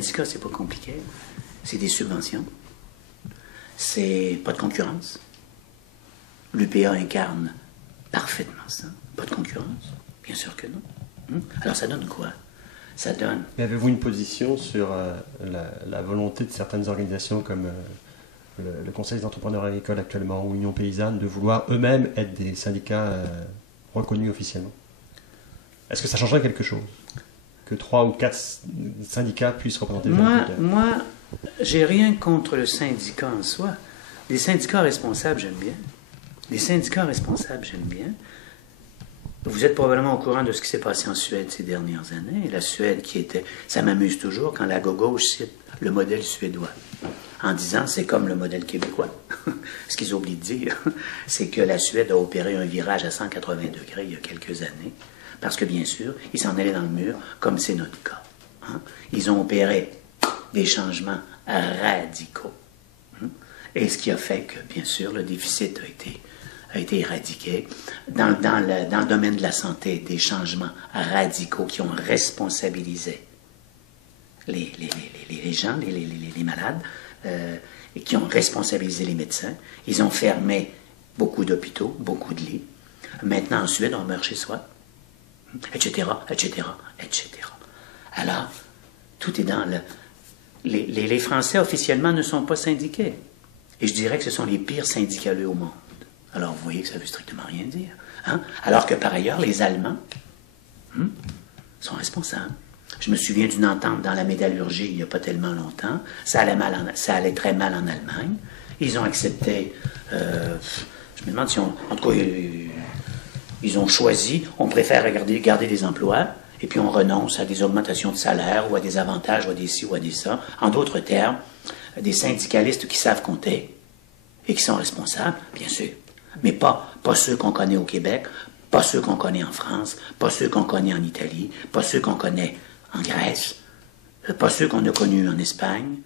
syndicat, c'est pas compliqué. C'est des subventions. C'est pas de concurrence. L'UPA incarne parfaitement ça. Pas de concurrence. Bien sûr que non. Alors ça donne quoi? Ça donne... Mais avez-vous une position sur la volonté de certaines organisations comme le Conseil des entrepreneurs agricoles actuellement ou Union paysanne de vouloir eux-mêmes être des syndicats reconnus officiellement? Est-ce que ça changerait quelque chose que 3 ou 4 syndicats puissent représenter les agriculteurs? Moi, j'ai rien contre le syndicat en soi. Les syndicats responsables, j'aime bien. Les syndicats responsables, j'aime bien. Vous êtes probablement au courant de ce qui s'est passé en Suède ces dernières années. La Suède qui était... Ça m'amuse toujours quand la gauche cite le modèle suédois en disant c'est comme le modèle québécois. Ce qu'ils oublient de dire, c'est que la Suède a opéré un virage à 180 degrés il y a quelques années parce que, bien sûr, ils s'en allaient dans le mur comme c'est notre cas. Ils ont opéré des changements radicaux. Et ce qui a fait que, bien sûr, le déficit a été éradiqué. Dans le domaine de la santé, des changements radicaux qui ont responsabilisé les gens, les malades, et qui ont responsabilisé les médecins. Ils ont fermé beaucoup d'hôpitaux, beaucoup de lits. Maintenant, en Suède, on meurt chez soi, etc., etc., etc. Alors, tout est dans le... Les Français, officiellement, ne sont pas syndiqués. Et je dirais que ce sont les pires syndicaleux au monde. Alors, vous voyez que ça ne veut strictement rien dire. Alors que, par ailleurs, les Allemands sont responsables. Je me souviens d'une entente dans la métallurgie il n'y a pas tellement longtemps. Ça allait très mal en Allemagne. Ils ont accepté... je me demande si on... En tout cas, ils ont choisi, on préfère garder des emplois, et puis on renonce à des augmentations de salaire, ou à des avantages, ou à des ci, ou à des ça. En d'autres termes, des syndicalistes qui savent compter, et qui sont responsables, bien sûr. Mais pas ceux qu'on connaît au Québec, pas ceux qu'on connaît en France, pas ceux qu'on connaît en Italie, pas ceux qu'on connaît en Grèce, pas ceux qu'on a connus en Espagne,